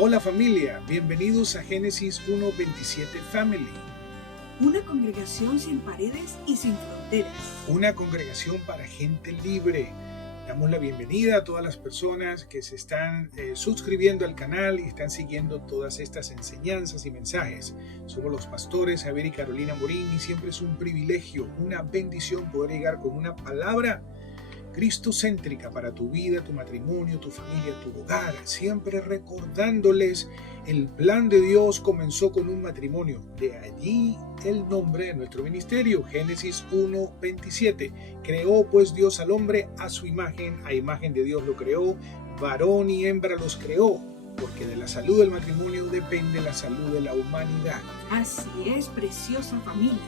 Hola familia, bienvenidos a Génesis 1:27 Family, Una congregación sin paredes y sin fronteras. una congregación para gente libre. Damos la bienvenida a todas las personas que se están suscribiendo al canal y están siguiendo todas estas enseñanzas y mensajes. Somos los pastores Javier y Carolina Morín y siempre es un privilegio, una bendición poder llegar con una palabra cristocéntrica para tu vida, tu matrimonio, tu familia, tu hogar, siempre recordándoles el plan de Dios comenzó con un matrimonio. De allí el nombre de nuestro ministerio, Génesis 1:27. Creó pues Dios al hombre a su imagen, a imagen de Dios lo creó, varón y hembra los creó, porque de la salud del matrimonio depende la salud de la humanidad. Así es, preciosa familia.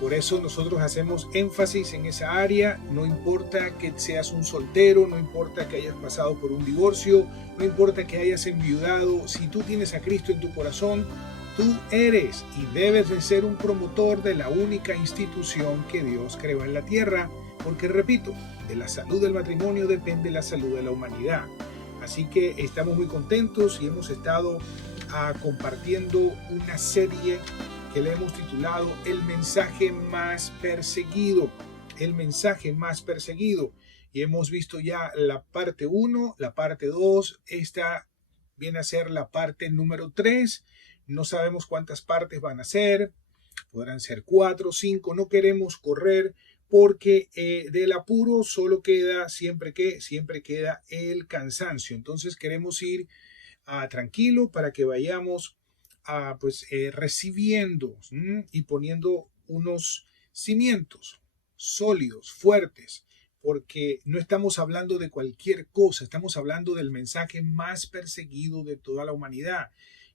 Por eso nosotros hacemos énfasis en esa área, no importa que seas un soltero, no importa que hayas pasado por un divorcio, no importa que hayas enviudado, si tú tienes a Cristo en tu corazón, tú eres y debes de ser un promotor de la única institución que Dios creó en la tierra, porque repito, de la salud del matrimonio depende la salud de la humanidad. Así que estamos muy contentos y hemos estado compartiendo una serie que le hemos titulado El mensaje más perseguido, el mensaje más perseguido. Y hemos visto ya la parte 1, la parte 2, esta viene a ser la parte número 3. No sabemos cuántas partes van a ser, podrán ser 4, 5, no queremos correr porque del apuro solo queda siempre queda el cansancio. Entonces queremos ir tranquilo para que vayamos recibiendo y poniendo unos cimientos sólidos, fuertes, porque no estamos hablando de cualquier cosa, estamos hablando del mensaje más perseguido de toda la humanidad,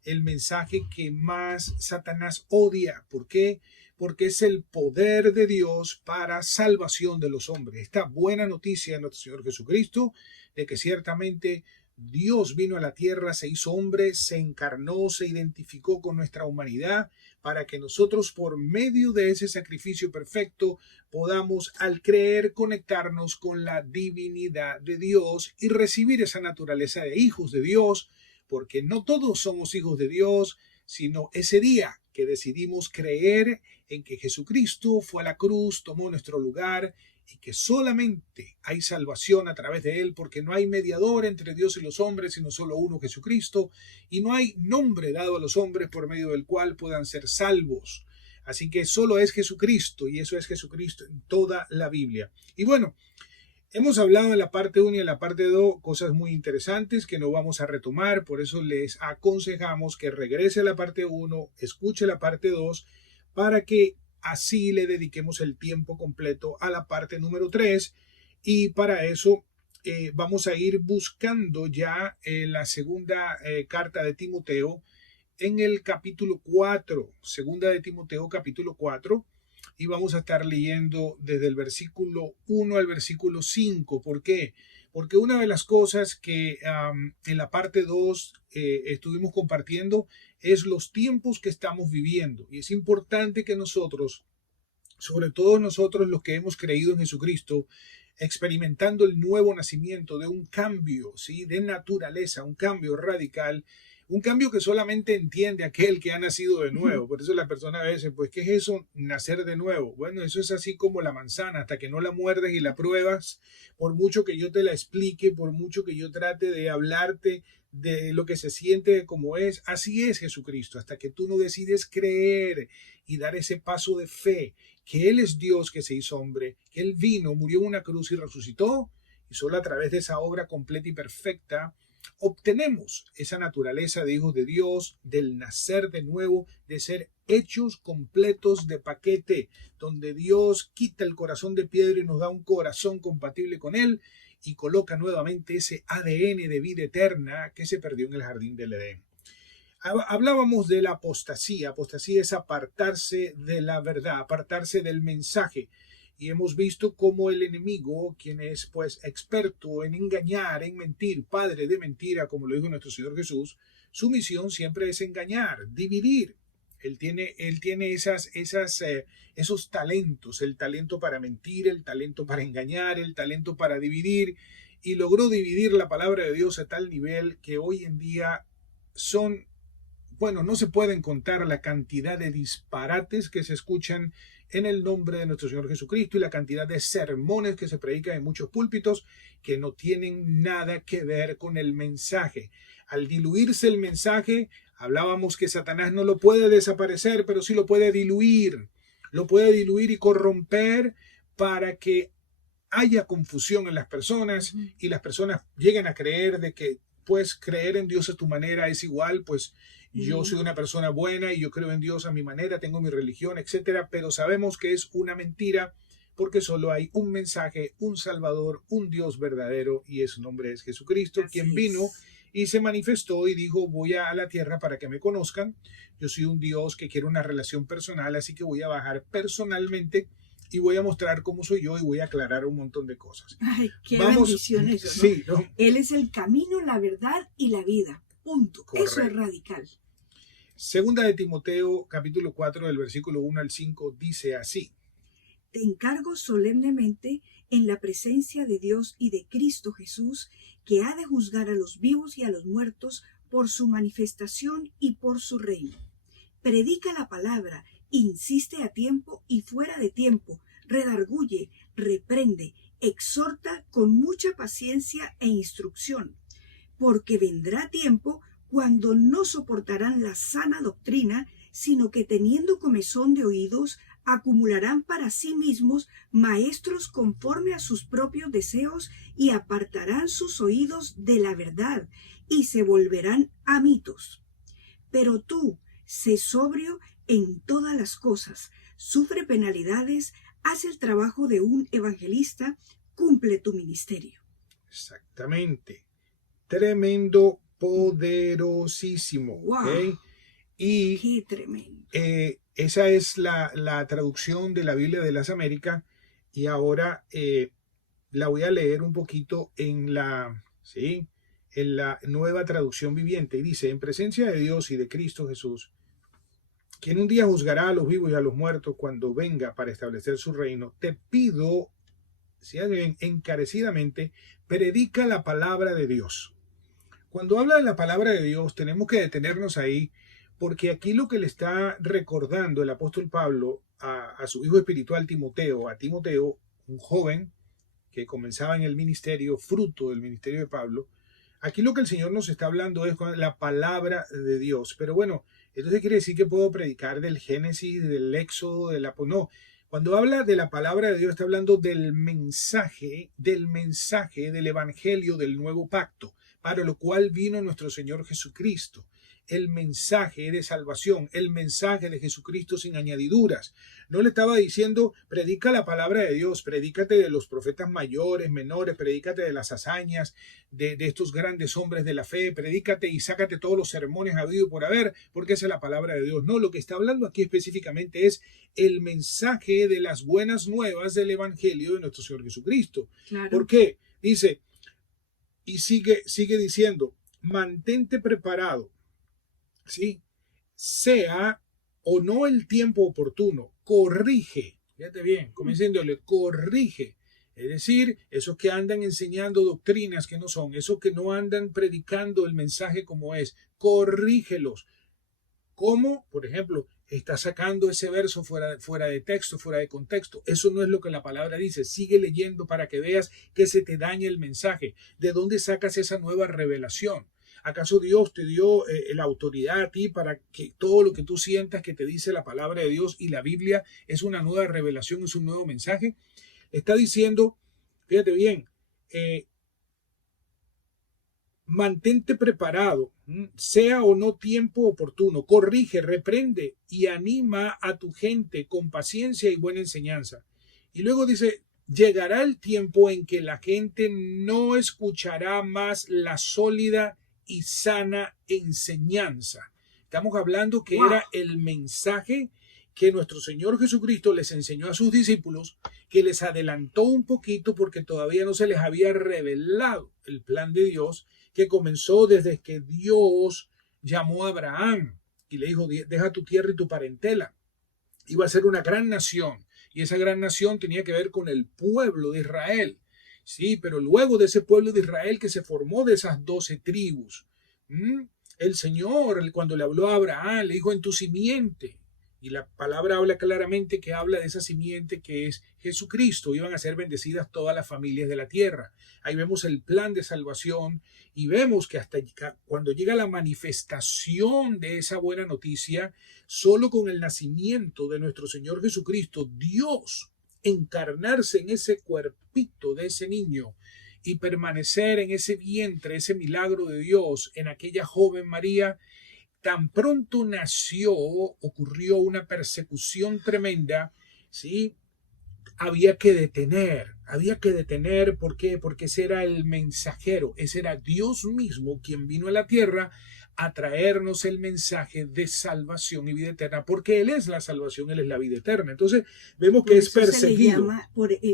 el mensaje que más Satanás odia. ¿Por qué? Porque es el poder de Dios para salvación de los hombres. Esta buena noticia de nuestro Señor Jesucristo, de que ciertamente Dios vino a la tierra, se hizo hombre, se encarnó, se identificó con nuestra humanidad para que nosotros por medio de ese sacrificio perfecto podamos al creer conectarnos con la divinidad de Dios y recibir esa naturaleza de hijos de Dios, porque no todos somos hijos de Dios, sino ese día que decidimos creer en que Jesucristo fue a la cruz, tomó nuestro lugar y que solamente hay salvación a través de él, porque no hay mediador entre Dios y los hombres, sino solo uno, Jesucristo, y no hay nombre dado a los hombres por medio del cual puedan ser salvos. Así que solo es Jesucristo, y eso es Jesucristo en toda la Biblia. Y bueno, hemos hablado en la parte 1 y en la parte 2 cosas muy interesantes que no vamos a retomar, por eso les aconsejamos que regrese a la parte 1, escuche la parte 2, para que así le dediquemos el tiempo completo a la parte número 3. Y para eso vamos a ir buscando ya la segunda carta de Timoteo en el capítulo 4, segunda de Timoteo capítulo 4. Y vamos a estar leyendo desde el versículo 1 al versículo 5. ¿Por qué? Porque una de las cosas que en la parte 2 estuvimos compartiendo es los tiempos que estamos viviendo. Y es importante que nosotros, sobre todo nosotros los que hemos creído en Jesucristo, experimentando el nuevo nacimiento de un cambio, ¿sí?, de naturaleza, un cambio radical, un cambio que solamente entiende aquel que ha nacido de nuevo. Por eso la persona a veces, pues, ¿qué es eso? Nacer de nuevo. Bueno, eso es así como la manzana, hasta que no la muerdes y la pruebas, por mucho que yo te la explique, por mucho que yo trate de hablarte de lo que se siente como es, así es Jesucristo, hasta que tú no decides creer y dar ese paso de fe, que Él es Dios que se hizo hombre, que Él vino, murió en una cruz y resucitó, y solo a través de esa obra completa y perfecta obtenemos esa naturaleza de hijos de Dios, del nacer de nuevo, de ser hechos completos de paquete, donde Dios quita el corazón de piedra y nos da un corazón compatible con Él y coloca nuevamente ese ADN de vida eterna que se perdió en el jardín del Edén. Hablábamos de la apostasía. Apostasía es apartarse de la verdad, apartarse del mensaje. Y hemos visto cómo el enemigo, quien es pues experto en engañar, en mentir, padre de mentira, como lo dijo nuestro Señor Jesús, su misión siempre es engañar, dividir. Él tiene esos talentos, el talento para mentir, el talento para engañar, el talento para dividir, y logró dividir la palabra de Dios a tal nivel que hoy en día bueno, no se pueden contar la cantidad de disparates que se escuchan en el nombre de nuestro Señor Jesucristo y la cantidad de sermones que se predican en muchos púlpitos que no tienen nada que ver con el mensaje. Al diluirse el mensaje, hablábamos que Satanás no lo puede desaparecer, pero sí lo puede diluir. Lo puede diluir y corromper para que haya confusión en las personas y las personas lleguen a creer de que pues creer en Dios a tu manera es igual, pues yo soy una persona buena y yo creo en Dios a mi manera, tengo mi religión, etcétera, pero sabemos que es una mentira porque solo hay un mensaje, un Salvador, un Dios verdadero y su nombre es Jesucristo, quien vino y se manifestó y dijo, voy a la tierra para que me conozcan. Yo soy un Dios que quiere una relación personal, así que voy a bajar personalmente y voy a mostrar cómo soy yo y voy a aclarar un montón de cosas. Ay, qué bendición eso, ¿no? Sí, ¿no? Él es el camino, la verdad y la vida. Punto. Correcto. Eso es radical. Segunda de Timoteo, capítulo 4, del versículo 1 al 5, dice así. Te encargo solemnemente en la presencia de Dios y de Cristo Jesús, que ha de juzgar a los vivos y a los muertos por su manifestación y por su reino. Predica la palabra, insiste a tiempo y fuera de tiempo, redarguye, reprende, exhorta con mucha paciencia e instrucción, porque vendrá tiempo cuando no soportarán la sana doctrina, sino que teniendo comezón de oídos, acumularán para sí mismos maestros conforme a sus propios deseos y apartarán sus oídos de la verdad y se volverán a mitos. Pero tú, sé sobrio en todas las cosas, sufre penalidades, haz el trabajo de un evangelista, cumple tu ministerio. Exactamente. Tremendo, poderosísimo. Wow. ¿Okay? Y qué tremendo. Esa es la traducción de la Biblia de las Américas y ahora la voy a leer un poquito en la nueva traducción viviente y dice, en presencia de Dios y de Cristo Jesús, quien un día juzgará a los vivos y a los muertos cuando venga para establecer su reino, te pido, si alguien encarecidamente, predica la palabra de Dios. Cuando habla de la palabra de Dios, tenemos que detenernos ahí, porque aquí lo que le está recordando el apóstol Pablo a su hijo espiritual Timoteo, un joven que comenzaba en el ministerio, fruto del ministerio de Pablo, aquí lo que el Señor nos está hablando es con la palabra de Dios. Pero bueno, entonces quiere decir que puedo predicar del Génesis, del Éxodo, no. Cuando habla de la palabra de Dios, está hablando del mensaje del evangelio del nuevo pacto, para lo cual vino nuestro Señor Jesucristo. El mensaje de salvación, el mensaje de Jesucristo sin añadiduras. No le estaba diciendo, predica la palabra de Dios, predícate de los profetas mayores, menores, predícate de las hazañas de estos grandes hombres de la fe, predícate y sácate todos los sermones habido por haber, porque esa es la palabra de Dios. No, lo que está hablando aquí específicamente es el mensaje de las buenas nuevas del evangelio de nuestro Señor Jesucristo. Claro. ¿Por qué? Dice, y sigue diciendo, mantente preparado. ¿Sí? Sea o no el tiempo oportuno, corrige, fíjate bien, diciéndole, corrige, es decir, esos que andan enseñando doctrinas que no son, esos que no andan predicando el mensaje como es, corrígelos. ¿Cómo? Por ejemplo, está sacando ese verso fuera de texto, fuera de contexto. Eso no es lo que la palabra dice. Sigue leyendo para que veas que se te daña el mensaje. ¿De dónde sacas esa nueva revelación? ¿Acaso Dios te dio la autoridad a ti para que todo lo que tú sientas que te dice la palabra de Dios y la Biblia es una nueva revelación, es un nuevo mensaje? Está diciendo, fíjate bien, mantente preparado, sea o no tiempo oportuno, corrige, reprende y anima a tu gente con paciencia y buena enseñanza. Y luego dice, llegará el tiempo en que la gente no escuchará más la sólida y sana enseñanza. Estamos hablando que era el mensaje que nuestro Señor Jesucristo les enseñó a sus discípulos, que les adelantó un poquito porque todavía no se les había revelado el plan de Dios, que comenzó desde que Dios llamó a Abraham y le dijo, deja tu tierra y tu parentela. Iba a ser una gran nación y esa gran nación tenía que ver con el pueblo de Israel. Sí, pero luego de ese pueblo de Israel que se formó de esas 12 tribus, El Señor, cuando le habló a Abraham, le dijo en tu simiente. Y la palabra habla claramente que habla de esa simiente que es Jesucristo. Iban a ser bendecidas todas las familias de la tierra. Ahí vemos el plan de salvación y vemos que hasta cuando llega la manifestación de esa buena noticia, solo con el nacimiento de nuestro Señor Jesucristo, Dios encarnarse en ese cuerpito de ese niño y permanecer en ese vientre, ese milagro de Dios en aquella joven María, tan pronto nació, ocurrió una persecución tremenda, ¿sí? Había que detener, ¿por qué? Porque ese era el mensajero, ese era Dios mismo quien vino a la tierra a traernos el mensaje de salvación y vida eterna, porque Él es la salvación, Él es la vida eterna. Entonces vemos que Por es eso se le perseguido. llama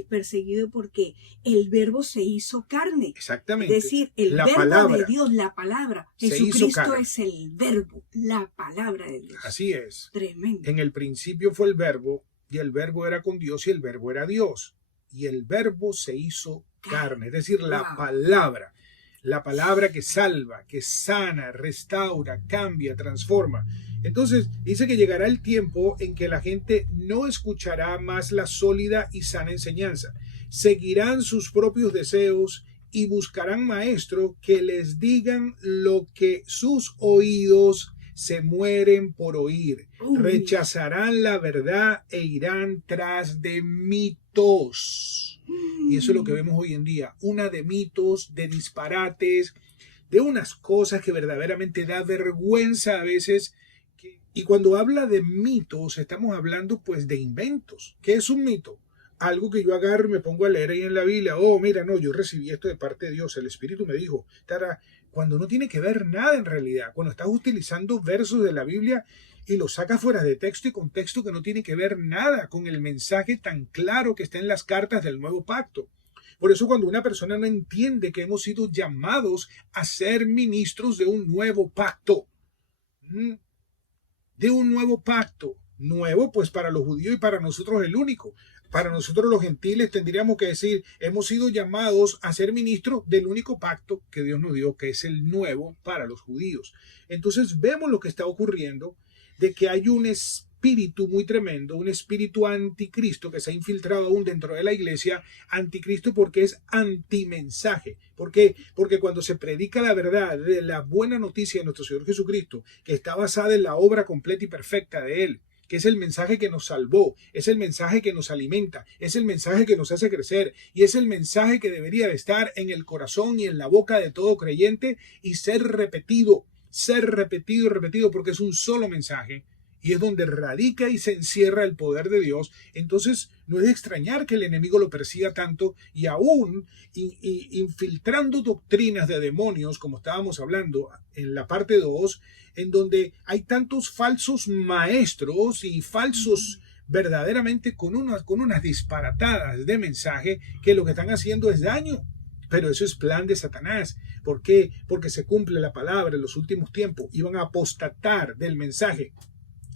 perseguido porque el verbo se hizo carne. Es Exactamente. decir, el La verbo palabra de Dios, la palabra. se hizo Jesucristo carne. es el verbo, la palabra de Dios. Así es. Tremendo. En el principio fue el verbo, y el verbo era con Dios, y el verbo era Dios. Y el verbo se hizo carne, es decir, la palabra que salva, que sana, restaura, cambia, transforma. Entonces dice que llegará el tiempo en que la gente no escuchará más la sólida y sana enseñanza. Seguirán sus propios deseos y buscarán maestros que les digan lo que sus oídos se mueren por oír. Rechazarán la verdad e irán tras de mitos. Y eso es lo que vemos hoy en día, una de mitos, de disparates, de unas cosas que verdaderamente da vergüenza a veces. Y cuando habla de mitos, estamos hablando pues de inventos. ¿Qué es un mito? Algo que yo agarro y me pongo a leer ahí en la Biblia. Oh, mira, no, yo recibí esto de parte de Dios, el Espíritu me dijo. Cuando no tiene que ver nada en realidad, cuando estás utilizando versos de la Biblia y los sacas fuera de texto y contexto que no tiene que ver nada con el mensaje tan claro que está en las cartas del nuevo pacto. Por eso cuando una persona no entiende que hemos sido llamados a ser ministros de un nuevo pacto, nuevo pues para los judíos y para nosotros el único. Para nosotros los gentiles tendríamos que decir, hemos sido llamados a ser ministros del único pacto que Dios nos dio, que es el nuevo para los judíos. Entonces vemos lo que está ocurriendo, de que hay un espíritu muy tremendo, un espíritu anticristo que se ha infiltrado aún dentro de la iglesia, anticristo porque es antimensaje. ¿Por qué? Porque cuando se predica la verdad de la buena noticia de nuestro Señor Jesucristo, que está basada en la obra completa y perfecta de Él, que es el mensaje que nos salvó, es el mensaje que nos alimenta, es el mensaje que nos hace crecer y es el mensaje que debería de estar en el corazón y en la boca de todo creyente y ser repetido y repetido porque es un solo mensaje y es donde radica y se encierra el poder de Dios. Entonces no es de extrañar que el enemigo lo persiga tanto y aún infiltrando doctrinas de demonios, como estábamos hablando en la parte 2, en donde hay tantos falsos maestros y falsos verdaderamente con unas disparatadas de mensaje que lo que están haciendo es daño. Pero eso es plan de Satanás. ¿Por qué? Porque se cumple la palabra en los últimos tiempos. Iban a apostatar del mensaje,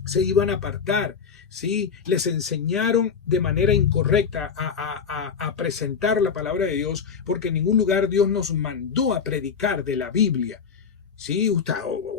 se iban a apartar, ¿sí? Les enseñaron de manera incorrecta a presentar la palabra de Dios, porque en ningún lugar Dios nos mandó a predicar de la Biblia. Sí,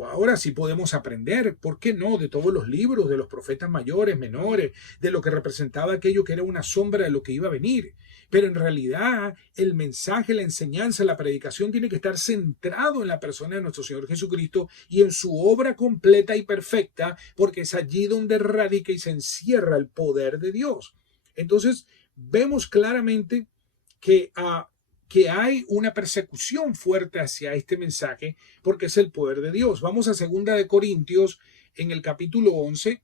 ahora sí podemos aprender, ¿por qué no? De todos los libros, de los profetas mayores, menores, de lo que representaba aquello que era una sombra de lo que iba a venir. Pero en realidad el mensaje, la enseñanza, la predicación tiene que estar centrado en la persona de nuestro Señor Jesucristo y en su obra completa y perfecta, porque es allí donde radica y se encierra el poder de Dios. Entonces vemos claramente que hay una persecución fuerte hacia este mensaje porque es el poder de Dios. Vamos a 2 Corintios en el capítulo 11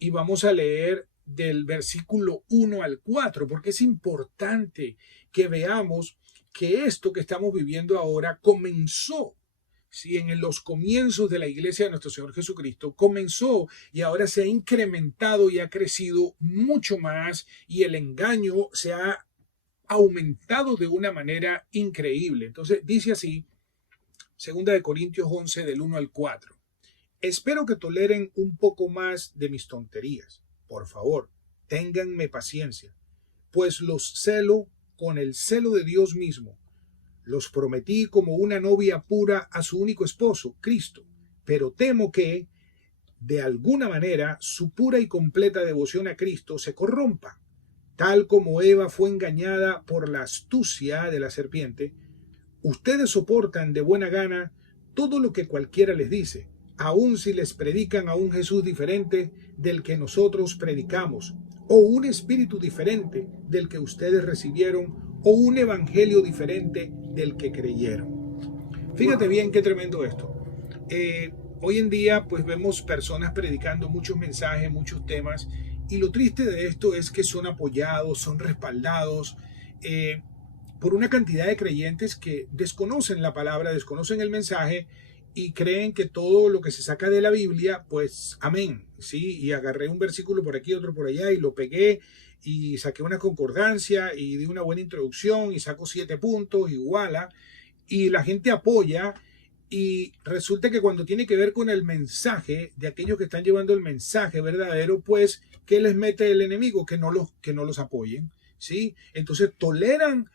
y vamos a leer del versículo 1 al 4 porque es importante que veamos que esto que estamos viviendo ahora comenzó. Sí, en los comienzos de la iglesia de nuestro Señor Jesucristo comenzó y ahora se ha incrementado y ha crecido mucho más y el engaño se ha aumentado de una manera increíble. Entonces dice así, 2 Corintios 11 del 1 al 4. Espero que toleren un poco más de mis tonterías. Por favor, ténganme paciencia, pues los celo con el celo de Dios mismo. Los prometí como una novia pura a su único esposo, Cristo. pero temo que, de alguna manera, su pura y completa devoción a Cristo se corrompa. Tal como Eva fue engañada por la astucia de la serpiente, ustedes soportan de buena gana todo lo que cualquiera les dice, aun si les predican a un Jesús diferente del que nosotros predicamos, o un espíritu diferente del que ustedes recibieron, o un evangelio diferente del que creyeron. Fíjate bien qué tremendo esto. Hoy en día pues vemos personas predicando muchos mensajes, muchos temas, y lo triste de esto es que son apoyados, son respaldados por una cantidad de creyentes que desconocen la palabra, desconocen el mensaje y creen que todo lo que se saca de la Biblia, pues amén, ¿sí? Y agarré un versículo por aquí, otro por allá y lo pegué y saqué una concordancia y di una buena introducción y saco 7 puntos, iguala, y la gente apoya. Y resulta que cuando tiene que ver con el mensaje de aquellos que están llevando el mensaje verdadero, pues, ¿qué les mete el enemigo? Que no los apoyen, ¿sí? Entonces toleran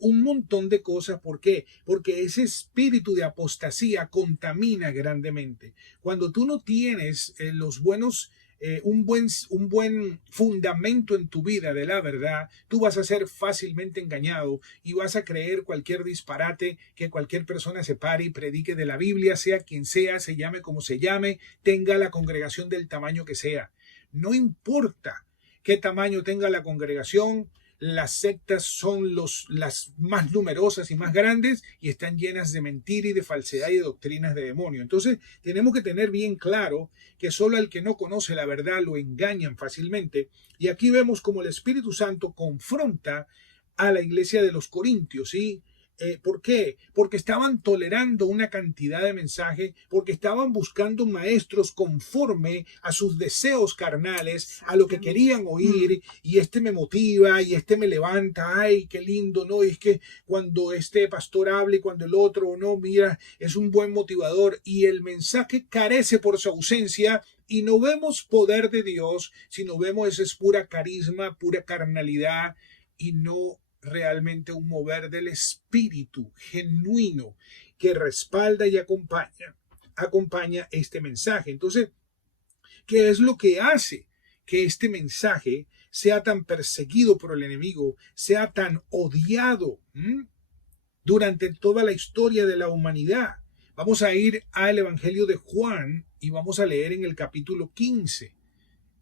un montón de cosas. ¿Por qué? Porque ese espíritu de apostasía contamina grandemente. Cuando tú no tienes un buen fundamento en tu vida de la verdad, tú vas a ser fácilmente engañado y vas a creer cualquier disparate que cualquier persona se pare y predique de la Biblia, sea quien sea, se llame como se llame, tenga la congregación del tamaño que sea. No importa qué tamaño tenga la congregación, las sectas son las más numerosas y más grandes y están llenas de mentira y de falsedad y de doctrinas de demonio. Entonces tenemos que tener bien claro que solo al que no conoce la verdad lo engañan fácilmente. Y aquí vemos como el Espíritu Santo confronta a la iglesia de los Corintios, ¿sí? ¿Por qué? Porque estaban tolerando una cantidad de mensajes, porque estaban buscando maestros conforme a sus deseos carnales, a lo que querían oír, y este me motiva, y este me levanta, ay, qué lindo, ¿no? Es que cuando este pastor hable, cuando el otro, no, mira, es un buen motivador, y el mensaje carece por su ausencia, y no vemos poder de Dios, sino vemos es pura carisma, pura carnalidad, y no realmente un mover del espíritu genuino que respalda y acompaña este mensaje. Entonces, ¿qué es lo que hace que este mensaje sea tan perseguido por el enemigo, sea tan odiado durante toda la historia de la humanidad? Vamos a ir al Evangelio de Juan y vamos a leer en el capítulo 15,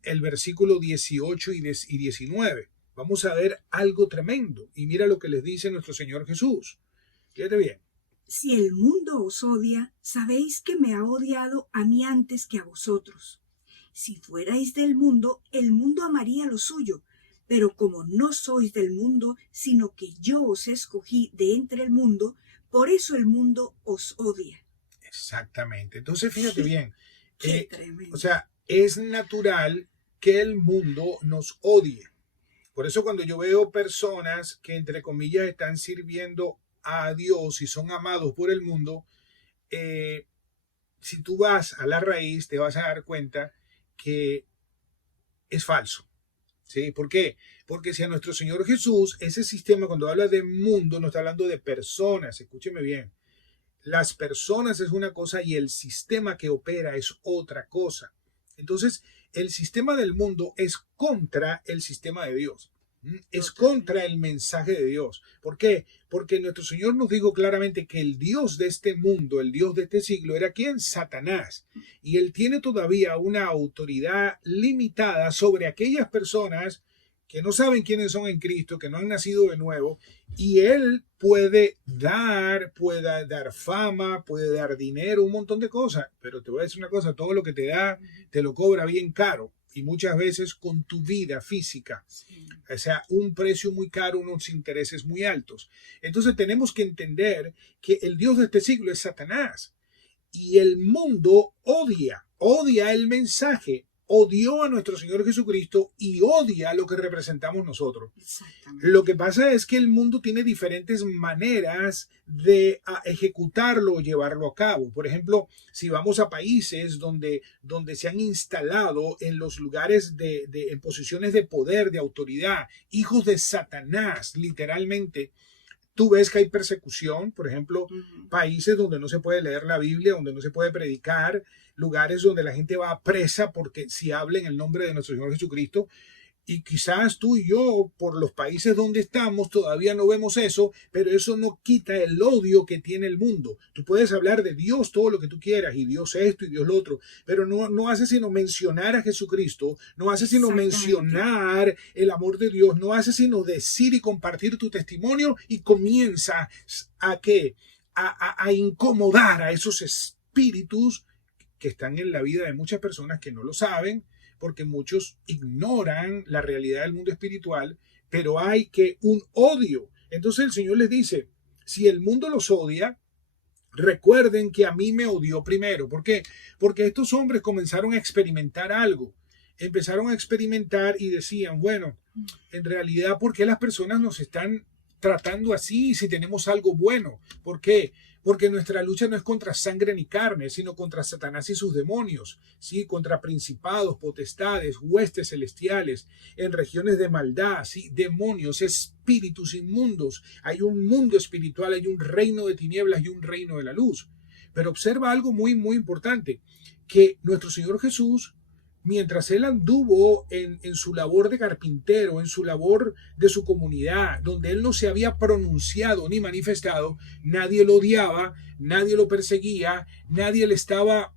el versículo 18 y 19. Vamos a ver algo tremendo. Y mira lo que les dice nuestro Señor Jesús. Fíjate bien. Si el mundo os odia, sabéis que me ha odiado a mí antes que a vosotros. Si fuerais del mundo, el mundo amaría lo suyo. Pero como no sois del mundo, sino que yo os escogí de entre el mundo, por eso el mundo os odia. Exactamente. Entonces, fíjate bien. Qué tremendo. O sea, es natural que el mundo nos odie. Por eso cuando yo veo personas que entre comillas están sirviendo a Dios y son amados por el mundo, si tú vas a la raíz te vas a dar cuenta que es falso. ¿Sí? ¿Por qué? Porque si a nuestro Señor Jesús, ese sistema cuando habla de mundo no está hablando de personas, escúcheme bien. Las personas es una cosa y el sistema que opera es otra cosa. Entonces, el sistema del mundo es contra el sistema de Dios. Es contra el mensaje de Dios. ¿Por qué? Porque nuestro Señor nos dijo claramente que el Dios de este mundo, el Dios de este siglo, era ¿quién? Satanás. Y él tiene todavía una autoridad limitada sobre aquellas personas que no saben quiénes son en Cristo, que no han nacido de nuevo, y él puede dar fama, puede dar dinero, un montón de cosas, pero te voy a decir una cosa, todo lo que te da, te lo cobra bien caro, y muchas veces con tu vida física, o sea, un precio muy caro, unos intereses muy altos. Entonces tenemos que entender que el Dios de este siglo es Satanás, y el mundo odia el mensaje, odió a nuestro Señor Jesucristo y odia lo que representamos nosotros. Lo que pasa es que el mundo tiene diferentes maneras de ejecutarlo o llevarlo a cabo. Por ejemplo, si vamos a países donde se han instalado en los lugares en posiciones de poder, de autoridad, hijos de Satanás, literalmente, Tú ves que hay persecución, por ejemplo, Ujú. países donde no se puede leer la Biblia, donde no se puede predicar, lugares donde la gente va presa porque si habla en el nombre de nuestro Señor Jesucristo. Y quizás tú y yo, por los países donde estamos, todavía no vemos eso, pero eso no quita el odio que tiene el mundo. Tú puedes hablar de Dios todo lo que tú quieras, y Dios esto y Dios lo otro, pero no hace sino mencionar a Jesucristo, no hace sino Exactamente. mencionar el amor de Dios, no hace sino decir y compartir tu testimonio, y comienza a que a incomodar a esos espíritus que están en la vida de muchas personas que no lo saben, porque muchos ignoran la realidad del mundo espiritual, pero hay que un odio. Entonces el Señor les dice, si el mundo los odia, recuerden que a mí me odió primero. ¿Por qué? Porque estos hombres comenzaron a experimentar algo. Empezaron a experimentar y decían, bueno, en realidad, ¿por qué las personas nos están tratando así si tenemos algo bueno? ¿Por qué? Porque nuestra lucha no es contra sangre ni carne, sino contra Satanás y sus demonios, ¿sí? Contra principados, potestades, huestes celestiales, en regiones de maldad, ¿sí? Demonios, espíritus inmundos. Hay un mundo espiritual, hay un reino de tinieblas y un reino de la luz. Pero observa algo muy, muy importante, que nuestro Señor Jesús, mientras él anduvo en su labor de carpintero, en su labor de su comunidad, donde él no se había pronunciado ni manifestado, nadie lo odiaba, nadie lo perseguía, nadie le estaba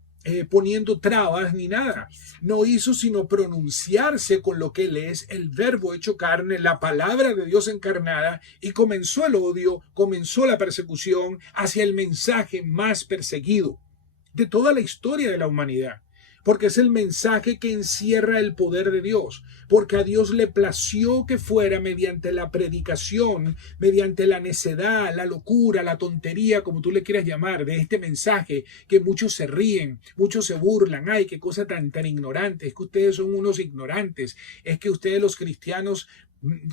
poniendo trabas ni nada. No hizo sino pronunciarse con lo que él es, el verbo hecho carne, la palabra de Dios encarnada, y comenzó el odio, comenzó la persecución hacia el mensaje más perseguido de toda la historia de la humanidad, porque es el mensaje que encierra el poder de Dios, porque a Dios le plació que fuera mediante la predicación, mediante la necedad, la locura, la tontería, como tú le quieras llamar, de este mensaje, que muchos se ríen, muchos se burlan. Ay, qué cosa tan ignorante, es que ustedes son unos ignorantes, es que ustedes los cristianos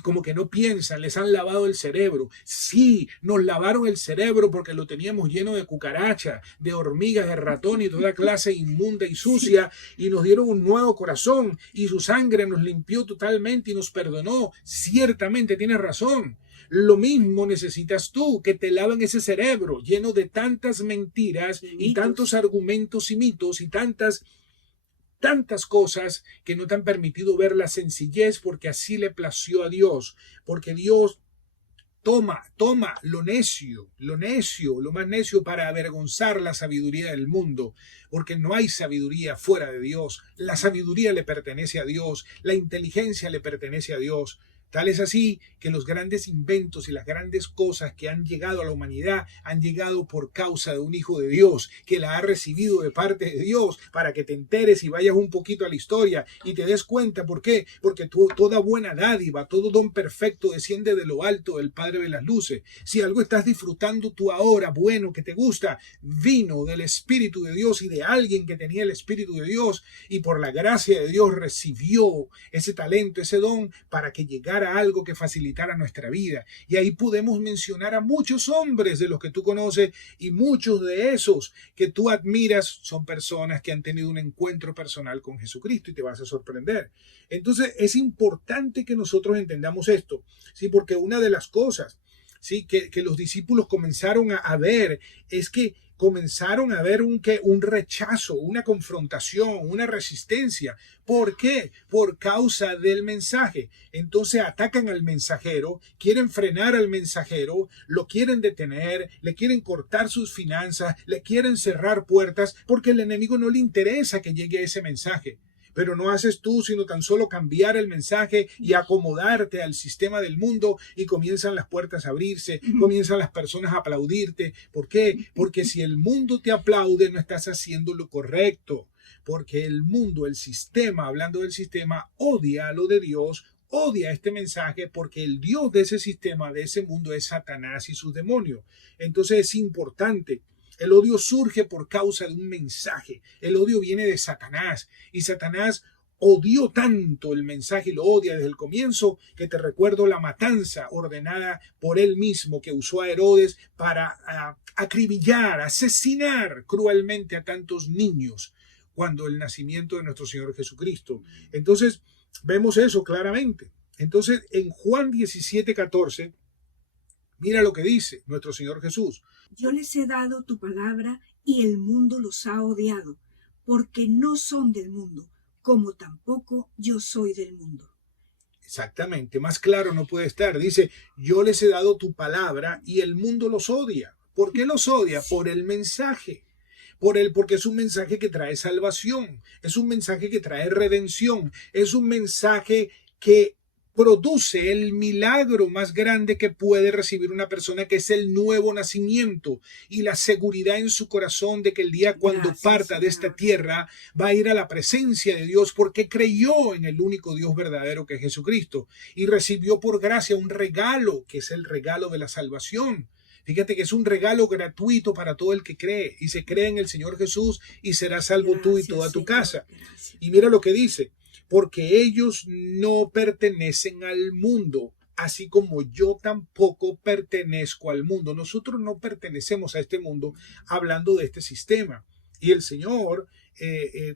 como que no piensan, les han lavado el cerebro. Sí, nos lavaron el cerebro porque lo teníamos lleno de cucarachas, de hormigas, de ratón y toda clase inmunda y Sí, sucia, y nos dieron un nuevo corazón y su sangre nos limpió totalmente y nos perdonó. Ciertamente tienes razón. Lo mismo necesitas tú, que te laven ese cerebro lleno de tantas mentiras y y tantos mitos. argumentos y mitos y tantas cosas que no te han permitido ver la sencillez, porque así le plació a Dios, porque Dios toma lo necio, lo más necio para avergonzar la sabiduría del mundo, porque no hay sabiduría fuera de Dios. La sabiduría le pertenece a Dios, la inteligencia le pertenece a Dios. Tal es así que los grandes inventos y las grandes cosas que han llegado a la humanidad han llegado por causa de un hijo de Dios que la ha recibido de parte de Dios, para que te enteres y vayas un poquito a la historia y te des cuenta. ¿Por qué? Porque toda buena dádiva, todo don perfecto desciende de lo alto del Padre de las luces. Si algo estás disfrutando tú ahora, bueno, que te gusta, vino del Espíritu de Dios y de alguien que tenía el Espíritu de Dios, y por la gracia de Dios recibió ese talento, ese don, para que llegara algo que facilitara nuestra vida. Y ahí podemos mencionar a muchos hombres de los que tú conoces, y muchos de esos que tú admiras son personas que han tenido un encuentro personal con Jesucristo, y te vas a sorprender. Entonces es importante que nosotros entendamos esto, ¿sí? Porque una de las cosas, ¿sí?, que los discípulos comenzaron a ver es que comenzaron a ver un rechazo, una confrontación, una resistencia. ¿Por qué? Por causa del mensaje. Entonces atacan al mensajero, quieren frenar al mensajero, lo quieren detener, le quieren cortar sus finanzas, le quieren cerrar puertas, porque el enemigo no le interesa que llegue ese mensaje. Pero no haces tú sino tan solo cambiar el mensaje y acomodarte al sistema del mundo, y comienzan las puertas a abrirse, comienzan las personas a aplaudirte. ¿Por qué? Porque si el mundo te aplaude, no estás haciendo lo correcto. Porque el mundo, el sistema, hablando del sistema, odia a lo de Dios, odia este mensaje, porque el Dios de ese sistema, de ese mundo, es Satanás y sus demonios. Entonces es importante. El odio surge por causa de un mensaje. El odio viene de Satanás, y Satanás odió tanto el mensaje y lo odia desde el comienzo, que te recuerdo la matanza ordenada por él mismo, que usó a Herodes para acribillar, asesinar cruelmente a tantos niños cuando el nacimiento de nuestro Señor Jesucristo. Entonces vemos eso claramente. Entonces en Juan 17:14 Mira lo que dice nuestro Señor Jesús. Yo les he dado tu palabra y el mundo los ha odiado, porque no son del mundo, como tampoco yo soy del mundo. Exactamente, más claro no puede estar. Dice, yo les he dado tu palabra y el mundo los odia. ¿Por qué los odia? Por el mensaje. Porque es un mensaje que trae salvación, es un mensaje que trae redención, es un mensaje que produce el milagro más grande que puede recibir una persona, que es el nuevo nacimiento y la seguridad en su corazón de que el día cuando parta de esta tierra va a ir a la presencia de Dios porque creyó en el único Dios verdadero que es Jesucristo y recibió por gracia un regalo que es el regalo de la salvación. Fíjate que es un regalo gratuito para todo el que cree y se cree en el Señor Jesús y serás salvo tú y toda tu casa. Y mira lo que dice, porque ellos no pertenecen al mundo, así como yo tampoco pertenezco al mundo. Nosotros no pertenecemos a este mundo hablando de este sistema. Y el Señor,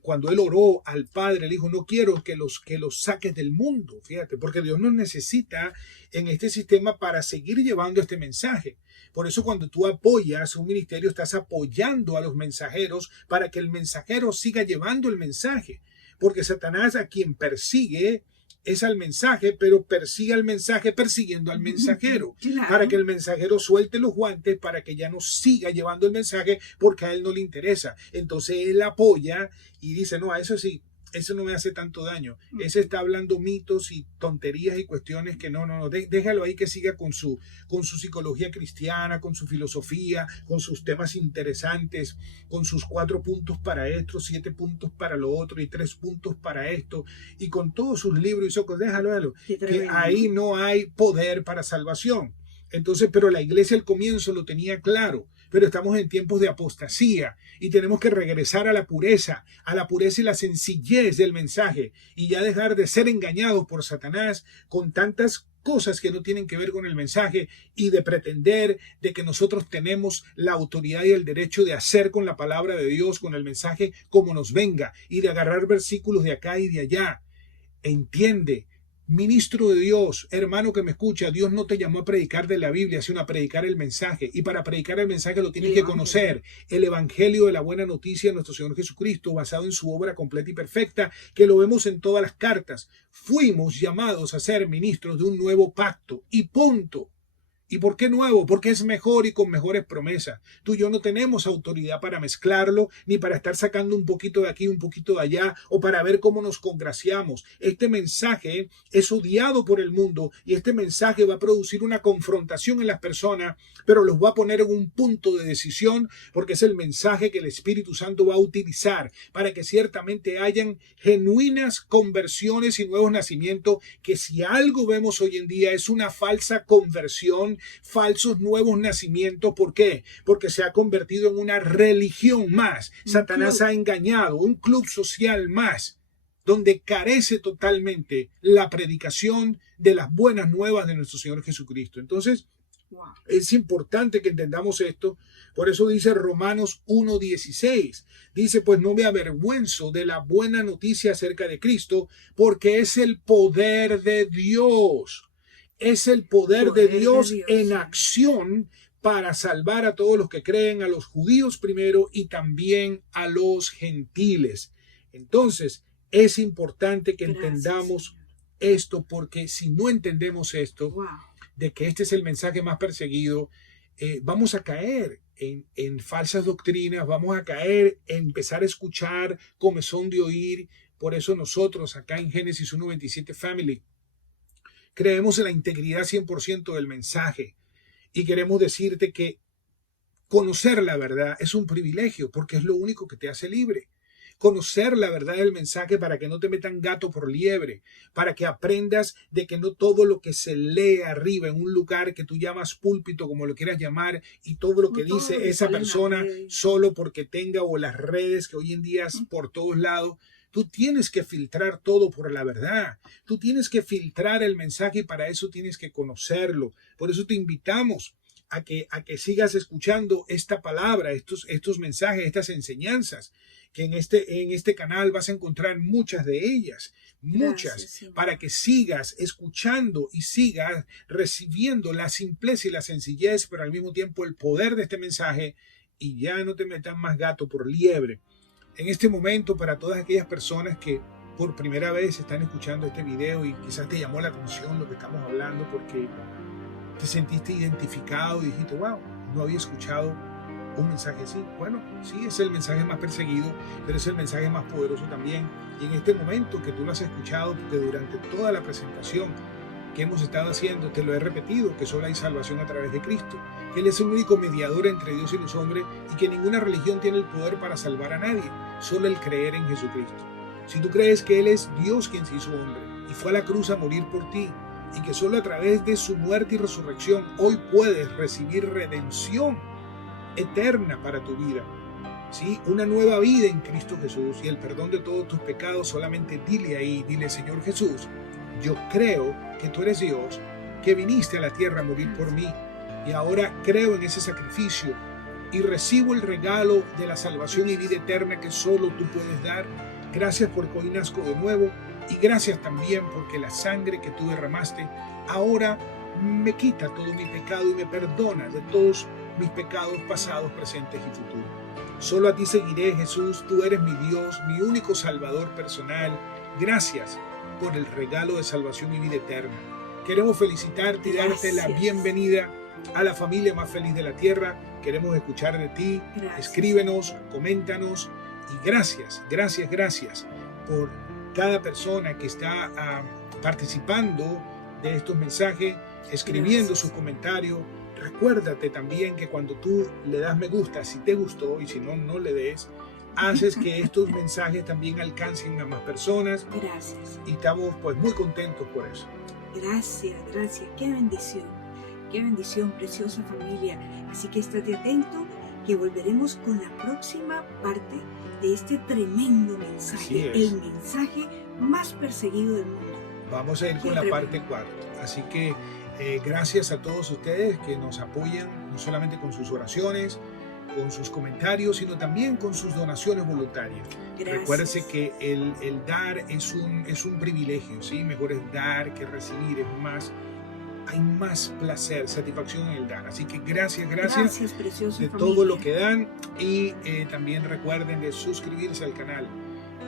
cuando Él oró al Padre, le dijo, no quiero que los saques del mundo, fíjate, porque Dios nos necesita en este sistema para seguir llevando este mensaje. Por eso cuando tú apoyas un ministerio, estás apoyando a los mensajeros para que el mensajero siga llevando el mensaje. Porque Satanás a quien persigue es al mensaje, pero persigue al mensaje persiguiendo al mensajero. Claro. Para que el mensajero suelte los guantes, para que ya no siga llevando el mensaje, porque a él no le interesa. Entonces él apoya y dice, no, a eso sí, eso no me hace tanto daño. Ese está hablando mitos y tonterías y cuestiones que no, déjalo ahí que siga con su psicología cristiana, con su filosofía, con sus temas interesantes, con sus 4 puntos para esto, 7 puntos para lo otro y 3 puntos para esto, y con todos sus libros y socos, déjalo, que ahí no hay poder para salvación. Entonces, pero la iglesia al comienzo lo tenía claro, pero estamos en tiempos de apostasía y tenemos que regresar a la pureza y la sencillez del mensaje y ya dejar de ser engañados por Satanás con tantas cosas que no tienen que ver con el mensaje y de pretender de que nosotros tenemos la autoridad y el derecho de hacer con la palabra de Dios, con el mensaje como nos venga y de agarrar versículos de acá y de allá. Entiende. Ministro de Dios, hermano que me escucha, Dios no te llamó a predicar de la Biblia, sino a predicar el mensaje. Y para predicar el mensaje lo tienes que conocer. El evangelio de la buena noticia de nuestro Señor Jesucristo, basado en su obra completa y perfecta, que lo vemos en todas las cartas. Fuimos llamados a ser ministros de un nuevo pacto. Y punto. ¿Y por qué nuevo? Porque es mejor y con mejores promesas. Tú y yo no tenemos autoridad para mezclarlo, ni para estar sacando un poquito de aquí, un poquito de allá, o para ver cómo nos congraciamos. Este mensaje es odiado por el mundo y este mensaje va a producir una confrontación en las personas, pero los va a poner en un punto de decisión porque es el mensaje que el Espíritu Santo va a utilizar para que ciertamente hayan genuinas conversiones y nuevos nacimientos, que si algo vemos hoy en día es una falsa conversión, falsos nuevos nacimientos. ¿Por qué? Porque se ha convertido en una religión más. Satanás ha engañado, un club social más, donde carece totalmente la predicación de las buenas nuevas de nuestro Señor Jesucristo. Entonces, es importante que entendamos esto. Por eso dice Romanos 1:16. Dice, pues no me avergüenzo de la buena noticia acerca de Cristo, porque es el poder de Dios. Es el poder de Dios en acción para salvar a todos los que creen, a los judíos primero y también a los gentiles. Entonces, es importante que entendamos esto, porque si no entendemos esto, de que este es el mensaje más perseguido, vamos a caer en falsas doctrinas, vamos a caer en empezar a escuchar comezón de oír. Por eso nosotros acá en Génesis 1:27 Family creemos en la integridad 100% del mensaje y queremos decirte que conocer la verdad es un privilegio porque es lo único que te hace libre. Conocer la verdad del mensaje para que no te metan gato por liebre, para que aprendas de que no todo lo que se lee arriba en un lugar que tú llamas púlpito, como lo quieras llamar, y todo lo que dice esa persona solo porque tenga, o las redes que hoy en día es por todos lados. Tú tienes que filtrar todo por la verdad. Tú tienes que filtrar el mensaje y para eso tienes que conocerlo. Por eso te invitamos a que sigas escuchando esta palabra, estos mensajes, estas enseñanzas, que en este canal vas a encontrar muchas de ellas, muchas, Gracias, para que sigas escuchando y sigas recibiendo la simpleza y la sencillez, pero al mismo tiempo el poder de este mensaje, y ya no te metas más gato por liebre. En este momento, para todas aquellas personas que por primera vez están escuchando este video y quizás te llamó la atención lo que estamos hablando porque te sentiste identificado y dijiste, wow, no había escuchado un mensaje así. Bueno, sí, es el mensaje más perseguido, pero es el mensaje más poderoso también. Y en este momento que tú lo has escuchado, porque durante toda la presentación que hemos estado haciendo, te lo he repetido, que solo hay salvación a través de Cristo, que Él es el único mediador entre Dios y los hombres y que ninguna religión tiene el poder para salvar a nadie, solo el creer en Jesucristo. Si tú crees que Él es Dios quien se hizo hombre y fue a la cruz a morir por ti, y que solo a través de su muerte y resurrección hoy puedes recibir redención eterna para tu vida, ¿sí? Una nueva vida en Cristo Jesús y el perdón de todos tus pecados, solamente dile ahí, dile, Señor Jesús, yo creo que tú eres Dios, que viniste a la tierra a morir por mí, y ahora creo en ese sacrificio y recibo el regalo de la salvación y vida eterna que solo tú puedes dar. Gracias porque hoy nazco de nuevo, y gracias también porque la sangre que tú derramaste ahora me quita todo mi pecado y me perdona de todos mis pecados pasados, presentes y futuros. Solo a ti seguiré, Jesús, tú eres mi Dios, mi único Salvador personal. Gracias por el regalo de salvación y vida eterna. Queremos felicitarte y darte la bienvenida a la familia más feliz de la tierra. Queremos escuchar de ti. Gracias. Escríbenos, coméntanos, y gracias por cada persona que está participando de estos mensajes, escribiendo sus comentarios. Recuérdate también que cuando tú le das me gusta, si te gustó, y si no, no le des, haces que estos mensajes también alcancen a más personas. Gracias. Y estamos pues muy contentos por eso. Gracias. Qué bendición, preciosa familia. Así que estate atento, que volveremos con la próxima parte de este tremendo mensaje, el mensaje más perseguido del mundo. Vamos a ir con la parte 4. Así que gracias a todos ustedes que nos apoyan, no solamente con sus oraciones, con sus comentarios, sino también con sus donaciones voluntarias. Gracias. Recuérdese que el dar es un privilegio, ¿sí? Mejor es dar que recibir, hay más placer, satisfacción en el dar. Así que gracias preciosa de familia. todo lo que dan, y también recuerden de suscribirse al canal.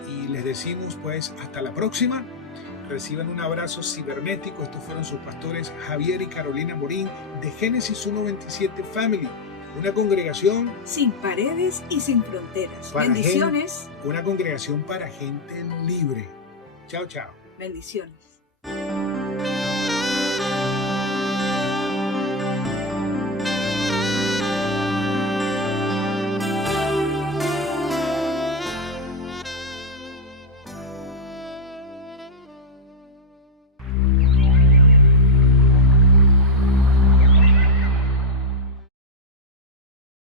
Y les decimos pues hasta la próxima. Reciban un abrazo cibernético. Estos fueron sus pastores Javier y Carolina Morín de Génesis 1:27 Family, una congregación sin paredes y sin fronteras. Bendiciones. Una congregación para gente libre. Chao, chao. Bendiciones.